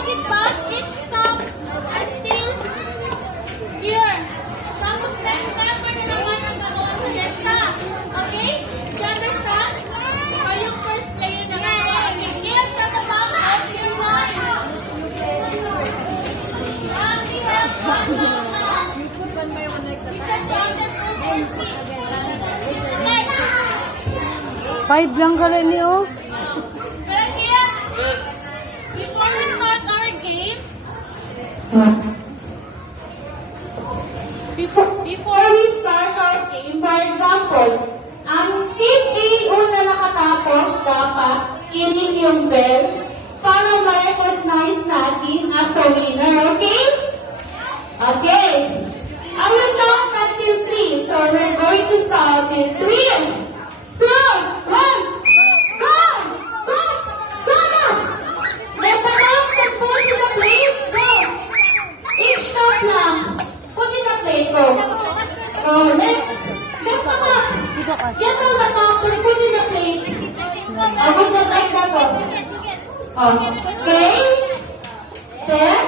put it back, each cup until here. Tapos next number na naman ang gagawa sa lesa. Okay? Do you understand? Ikaw yung first player na gagawa. Okay, kids at the back of your line. And we have one more now. We said 1 and 2 and 6. Okay. 5 lang ka rin niyo. But kids, before we start our game, before we start our game, for example, ang team A una nakatapos, dapat iring yung bell para ma-recognize natin as a winner, okay? Okay. I will count until 3, so we're going to start in 3, 2, 1, go! Go! Go now! Let's announce and put in the plate, go! Each cup lang. Put in the plate, go. Oh, let's come up. Get on the cup and put in the plate. I would not like that one. Okay. Then,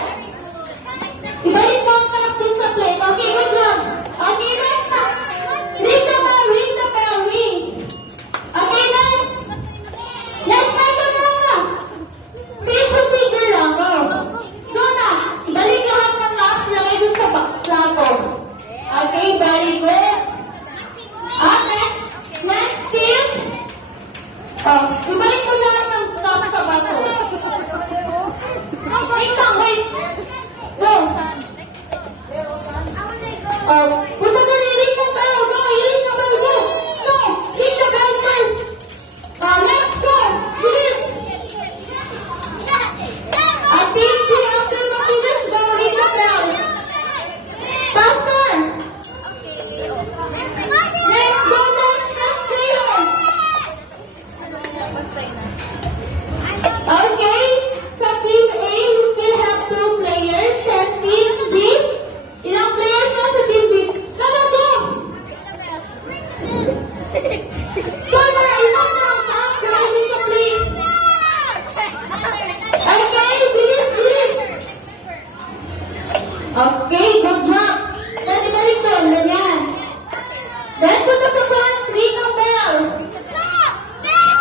ibalik mo ang cup dun sa plate. Okay, wait lang. Okay, next na. Ring the bell, ring the bell, ring. Okay, next. Next na, go na. Same procedure lang, go. Go na. Ibalik lahat ng cups lagay dun sa plato. Okay, very good. Next. Next, team. Ibalik mo lahat ng cups sa baso. Wait lang, wait. Go. Punta ka na, ring the bell. Go, ring the bell, go. Go, ring the bell first. Let's go. Bilis. Team B, after mabilis, go, ring the bell. Faster. Let's go, next player. Okay, sa Team A, we still have 2 players. Sa Team B, ilang players na sa Team B? Go, go, go! Go na, ilang lang after we complete. Okay, bilis, bilis. Okay, good job. Then, balik ko, ganyan. Then, punta sa front, ring ang bell.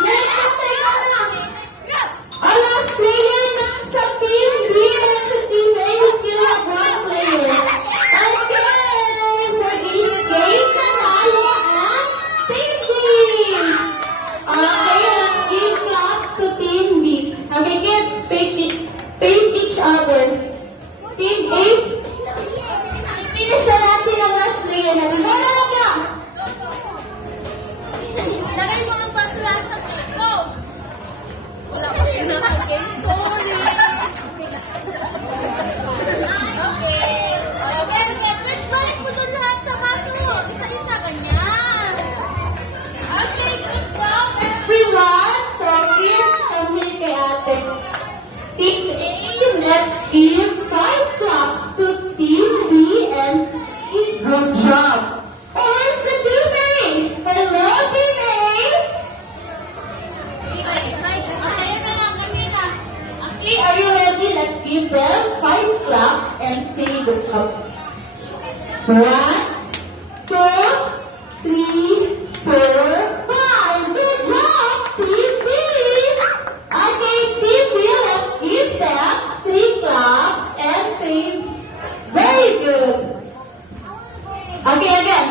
Next, patay ka na. Our last player ng sa Team B and sa Team A, we still have 1 player. Okay, for this game, nanalo ang Team B. Okay, let's give claps to Team B. Okay, kids, face each other. Team A, i-finish na natin ang last player natin. Go na! Lagay mo ang basulan sa plate. Go! Wala pa siya nakagame. Sorry. Okay. Again, let's balik mo doon lahat sa baso. Isa-isa ganyan. Okay, good job, everyone. So, kids, kami kay ate. Team A, let's give 5 claps to Team B and C. Good job. Oh, where's the Team A? Hello, Team A. Okay, are you ready? Let's give them 5 claps and say the count. 1, 2, 3, 4, 5. Good job, Team B. Okay, Team B, let's give them 3 claps and say very good. Okay, again.